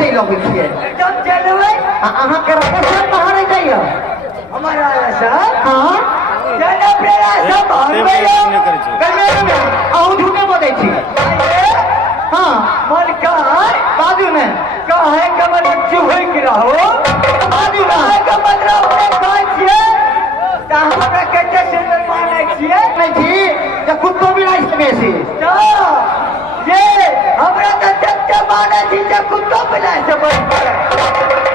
चल अबै छियै एकदम चलबै अहाँ के रास्ता बाहर आ जाइए हमारा सर हाँ जन प्रेरा सब हरबै अहूँ झूठे बोलै छी हाँ मलकार बाजू ने काहे कमर चुहै के रहो बाजू ना काहे के मतलब ने कहै छियै त हमरा कते सुंदर मानै छियै नहीं छी जे कुत्तो भी नहीं सके छी तो ये हमरा त तते मानै छी जे कुत्तो बिना से बच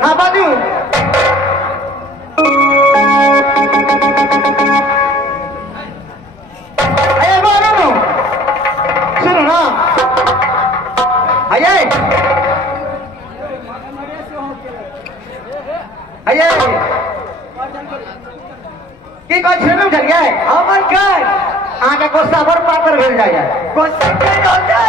हाँ बाजू अरे बाजू सुनो ना अये अये की कहै छै ने बुझलियै हमर घर अहाँके गुस्सा बड़ पातर भेल जाइए गुस्सा के होते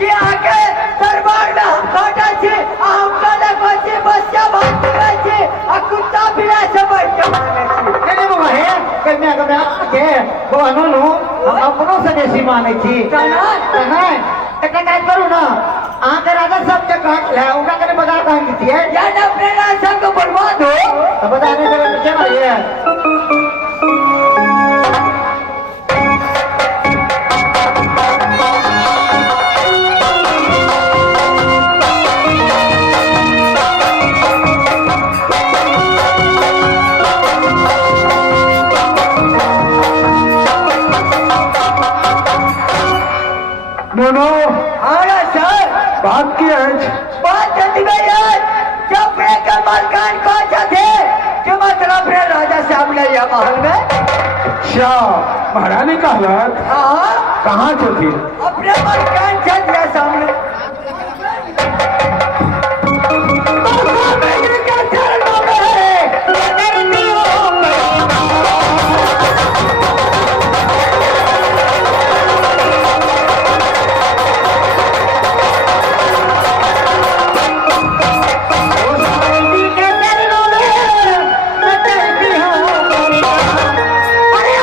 कि आके दरबार में हम काटा छी आ हम काले बच्चे बच्चा बात करे छी आ कुत्ता बिना से बैठ के माने छी नहीं बाबा है कन्या के आके बाबा नो हम अपनों से बेसी मानै छी नहीं एकटा काज करू ना अहाँके राजा सब के काट ले ओकरा कने बाजार कहाँ दितियै या न अपने राजा को बर्बाद हो तो बताने के लिए केना ये नोनो हमारा सर बात की है बात जल्दी में यार जब रे के मलकान कौन सा थे जो मतलब रे राजा साहब ने यह महल में अच्छा महारानी का हालत हाँ कहाँ चलती अपने मलकान छत दिया सामने अरे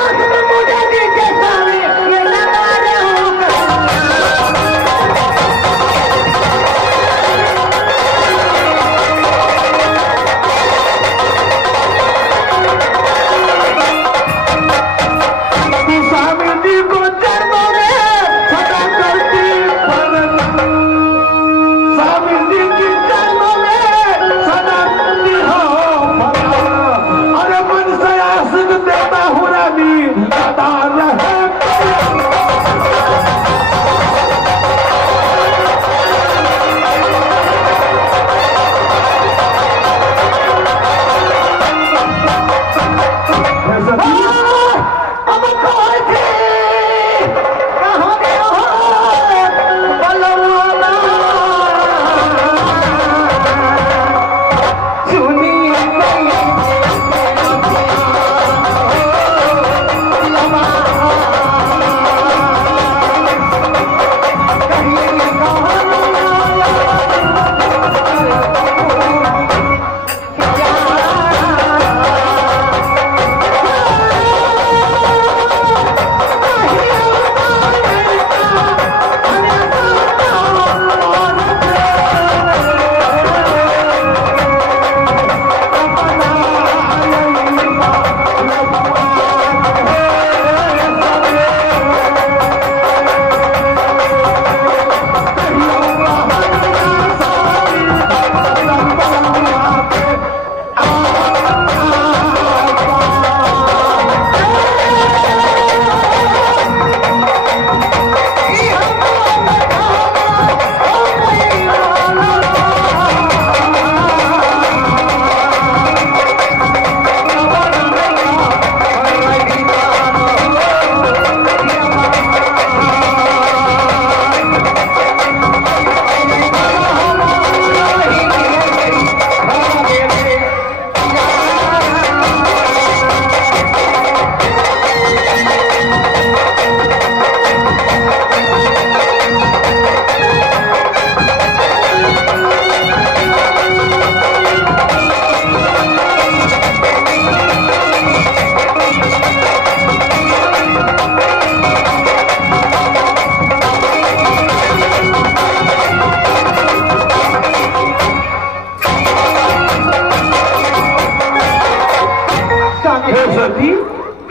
स्वामी हे सती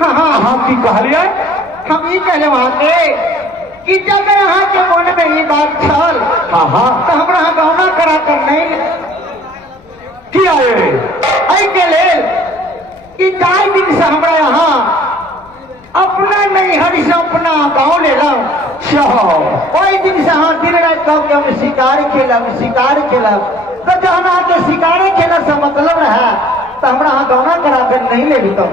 हाँ हाँ अहाँ की कहलिए हम ये कहले वहाँ के कि जब यहाँ के मन में ये बात छल हाँ हाँ तो हमरा यहाँ गौना करा कर नहीं की आए आई के लेल कि ढाई दिन से हमरा यहाँ अपना नहीं हरी से अपना गाँव ले लो वही दिन से हाँ दिन रात कह के हम शिकार खेलब तो जहाँ के शिकारे खेला से मतलब रहा तो हमरा यहाँ गौना करा कर नहीं ले भी तो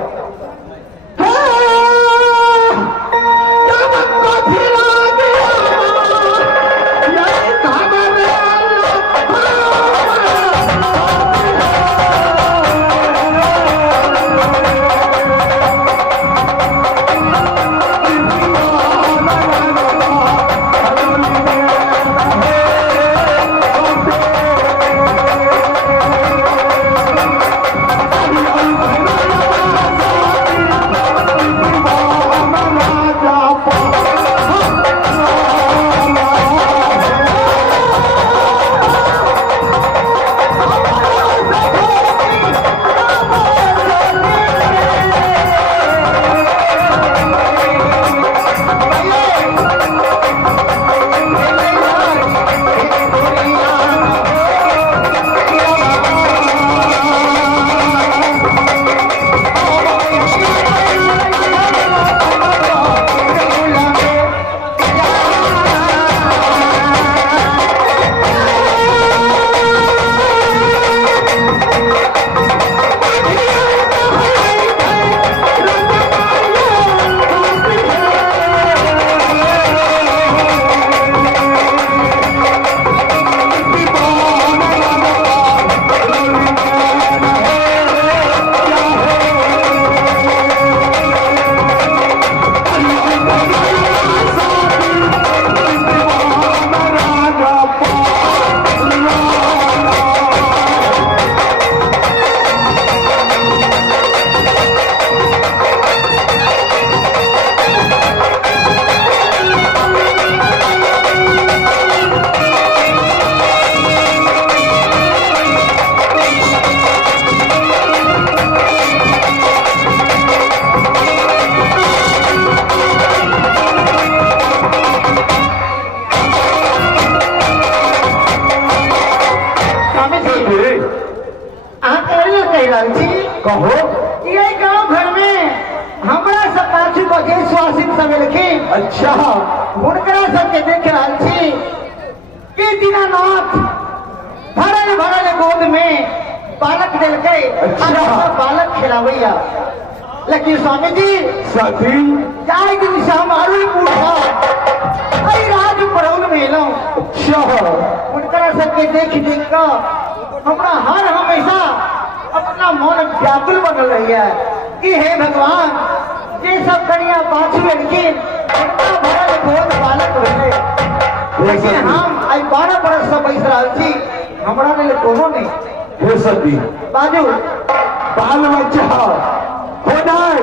कहो ये गांव घर में हमरा सब पाछू बजे सुहासिन सब लिखी अच्छा हुनकरा सबके देख रहल छी कि दीनानाथ भरल भरल गोद में बालक देलकै अच्छा। बालक खिलावैया लेकिन स्वामी जी सती जाय दिन से हम अरुणपुर अई राज परौल में एलौं अच्छा हुनकरा सबके देख देख कर हमरा हर हमेशा अपना मन व्याकुल बनल रही है कि हे भगवान ये सब कनिया पाछू एलखिन उनका भरल गोद बालक भेले लेकिन हम आई 12 बरस से बैस रहल छी हमरा लेल कोनो नहीं हे सती बाजू बाल बच्चा हो जाए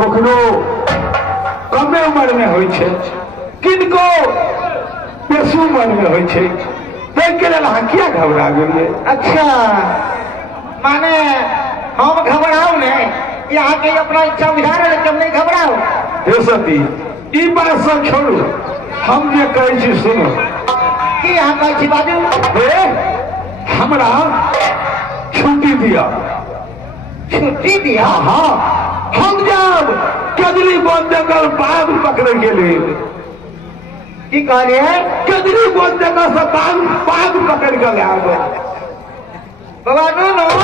कखनो कमे उम्र में होइ छै किनको बेसी उम्र में होइ छै ताहि के लेल अहाँ किया घबरा गेलियै अच्छा माने हम घबराऊ नहीं यहाँ के अपना इच्छा बुझा रहे कि हम नहीं घबराऊ हे सती ई बात सब छोड़ू हम जे कहै छी सुनू कि यहाँ कहै छी बाजू हे हमरा छुट्टी दिया छुट्टी दिया हाँ हम जब कजरी बन जंगल बाघ पकड़े के लिए की कहलिए कजरी बन जंगल से बाघ पकड़ के ले आबे बाबा नो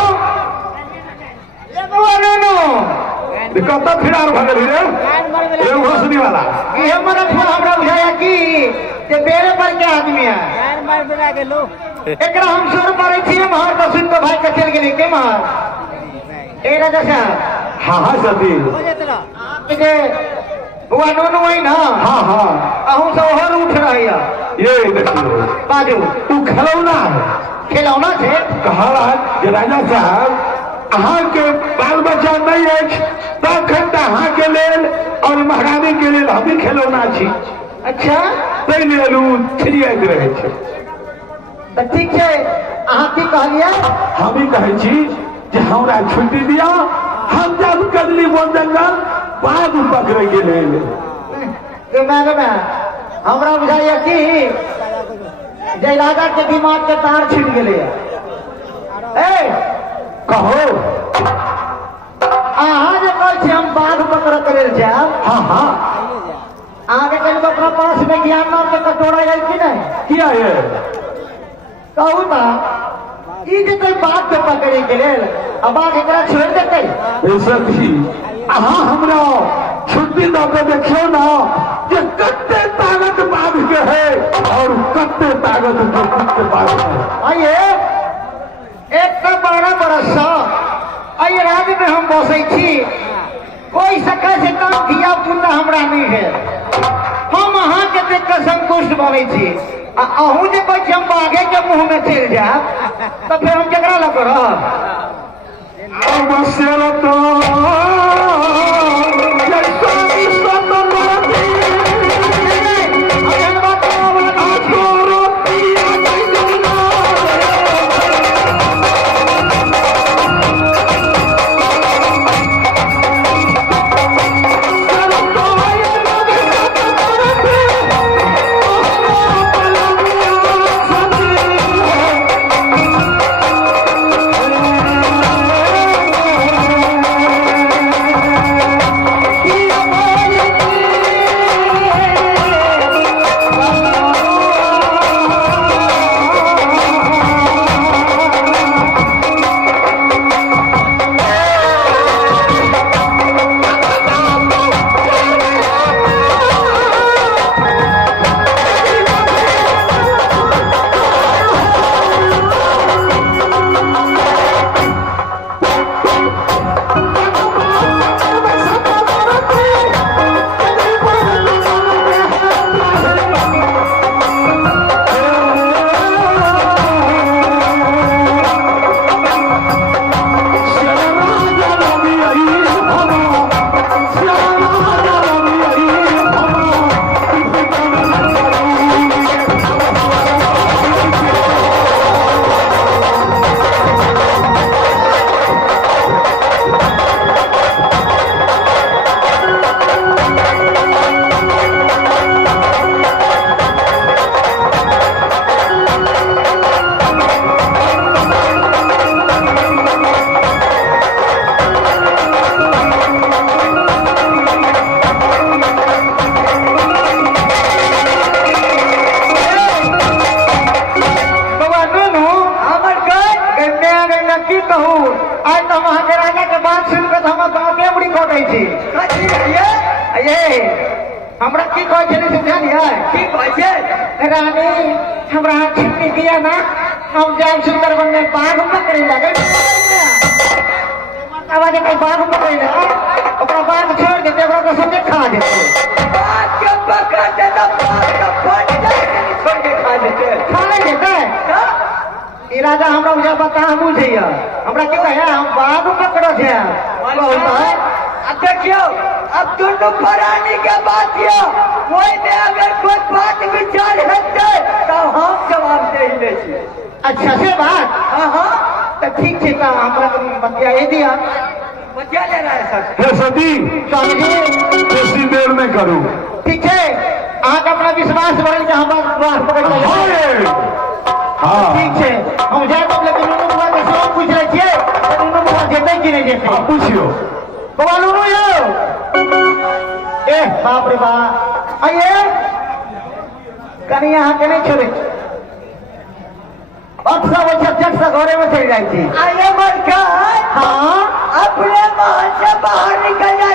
ये बाबा नो कत फिरार भ गेली रे ए घोसनी वाला ये हमारा फोन हमरा बुझाया कि जे बेरे पर के आदमी है यार मार बिना गेलो एकरा हम सुर मारे छी महर दसुन को भाई के चल गेली के महर ए राजा साहब हाँ हाँ सती हो जेतला जे बुआ नो आई ना हाँ हाँ अहूँ से ओहर उठ रही है ये देखियो बाजू तू खिलौना है खिलौना से कहला जे राजा साहब अहाँ के बाल बच्चा नहीं अछि तखन तऽ अहाँ के लेल और महारानी के लेल हम ही खिलौना छी अच्छा ताहि लेल उ छिड़ियाइत रहै छै तो ठीक है अहाँ की कहलिए हम ही कहै छी जे हमरा छुट्टी दिया हम जब कदली वन जंगल बाघ पकड़े के लिए हमरा बुझाइए कि जयराजा के दिमाग के तार छिट गए। कहो अहाँ जे कहै हम बाघ पकड़ करे जाब, हाँ हाँ आगे कहीं तो अपना पास में ज्ञान नाम के कटोरा है कि नहीं? क्या है कहू ना ई जे बाघ के पकड़े के लेल अब बाघ एकरा छोड़ देते। ऐसा भी अहाँ हमरा छुट्टी दऽ के देखियो ना कि कते ताकत बाघ के है और कते ताकत जोखिम के बाघ है। आइए एक 12 बरस से राज्य में हम बसे छी, कोई सका से काम किया पुण्य हमरा नहीं है। हम अहाँ के देख कर संतुष्ट बने छी। अहू जे कहै हम बाघे के मुंह में चल जाब तो फिर हम केकरा लग रहब? अवसर तो हमरा की कहै छै से जानिए की कहै छै? रानी हमरा छुट्टी दिया ना, हम जाए सुंदरबन में बाघ पकड़े लगे। आवाज के बाघ पकड़े लगे ओकरा बाघ छोड़ देते, ओकरा को संगे खा देते। बाघ के पकड़ दे तो बाघ का फट जाए के छोड़ के खा देते। खा नहीं देते ई राजा हमरा बुझा बता बुझैया। हमरा की कहे हम बाघ पकड़ो छै अब देखियो, अब दोनों प्राणी के बात ये कोई में अगर कोई बात विचार हेतै तो हम जवाब दे ले छी। अच्छा से बात हाँ तो ठीक है, हमरा बतिया दिया बतिया ले रहा है सर। हे सती स्वामी जी बेसी देर में करू। ठीक है, अहाँके अपना विश्वास बढ़ल कि हम बाघ पकड़ लेंगे। हाँ ठीक है, हम जाए तो लेकिन नुनू बुआ के सब पूछ रहे छियै नुनू बुआ जेतै कि नहीं जेतै। पूछियो बउआ नुनू यौ, ए बाप रे बाप, आइए कनी अहाँ के नहीं छोड़े अक्सर वो चट से घरे में चल जाए थी। आइए बड़का हाँ अपने महल से बाहर निकल जाए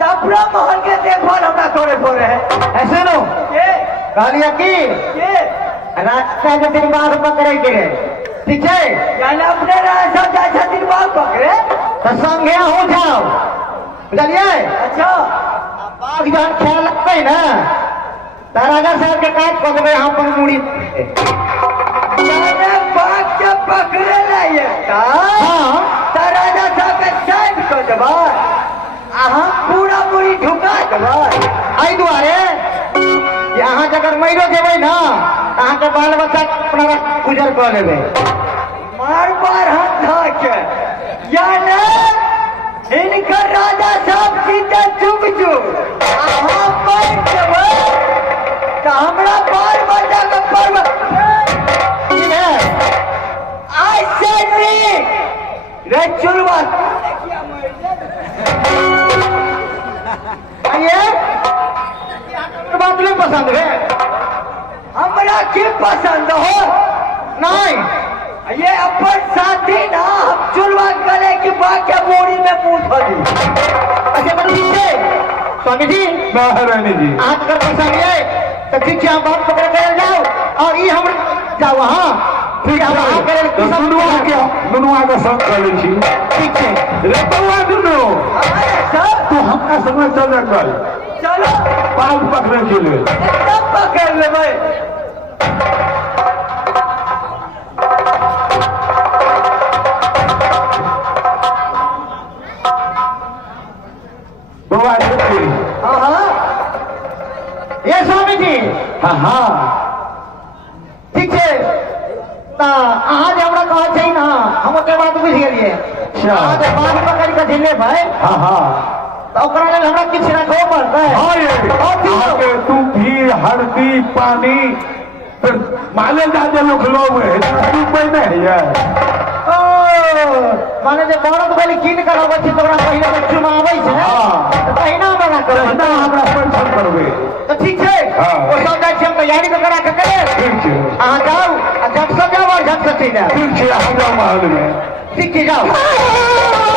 तो अपना महल के देखभाल हमरा तोड़े पड़े है। ऐसे नो ये कहलिए कि ये रास्ता के दिन बाघ पकड़े के ठीक है, यानी अपने रास्ता जाए दिन बाघ पकड़े तो संगे हो जाओ बुझलिए। अच्छा बाघ जहन ख्याल लगते ना तो राजा साहब के काट पकड़े हम पर मुड़ी। यानी बाघ के पकड़े लाइए हाँ तो राजा साहब के साइड कर देबा, हम पूरा मुड़ी ढुका देबा। आई दुआरे यहाँ जगह मरो जेबे ना अहाँ के बाल बच्चा अपना गुजर कर लेबे। मार बार हाथ धऽ के यानी इनकर राजा सब सीते चुप चुप हम बैठ जेबै तो हमरा बाल बच्चा के पर्व ऐसे नहीं रे चुलवा ये बात नहीं पसंद है हमरा की पसंद हो नहीं ये अपन साथी ना हम चुलवा करे कि बाके बोरी में मुंह धोली अच्छा बड़ी ठीक है स्वामी जी महारानी जी आज कर पसंद है तो ठीक है आप बात पकड़ कर जाओ और ये हम जाओ वहाँ ठीक है वहाँ करे है दुनुआ के संग चले छी ठीक है रे बउआ दुनु हमारे सब तू हमरा संग चल कर चलो पाल पकड़े के लिए एकदम पकड़ लेबै बउआ देखी हाँ हाँ ये स्वामी जी हाँ हाँ ठीक है तो अहाँ जे हमरा कहै छै ना हम ओकर बात बुझि गेलियै अहाँ जे बात पकड़ के झेले भाई हाँ हाँ तो ओकरा लेल हमरा किछु रखबो पड़तै हाँ ये आगे तू घी हल्दी पानी फिर माले जाजे लोग है तू कोई नहीं है ओ माने जे बरद बलि कीन कर अबै छै तो ओकरा पहिले तऽ चुमाबै छै हाँ। तो तहिना हमरा करबै ना हमरा परिश्रम करबे तो ठीक छै हाँ। ओ सब जाइ छै हम तैयारी तो करा के करे ठीक है अहाँ जाओ आ झट से जाओ और झट से चलि जाओ ठीक है आ जाओ महल में ठीक है जाओ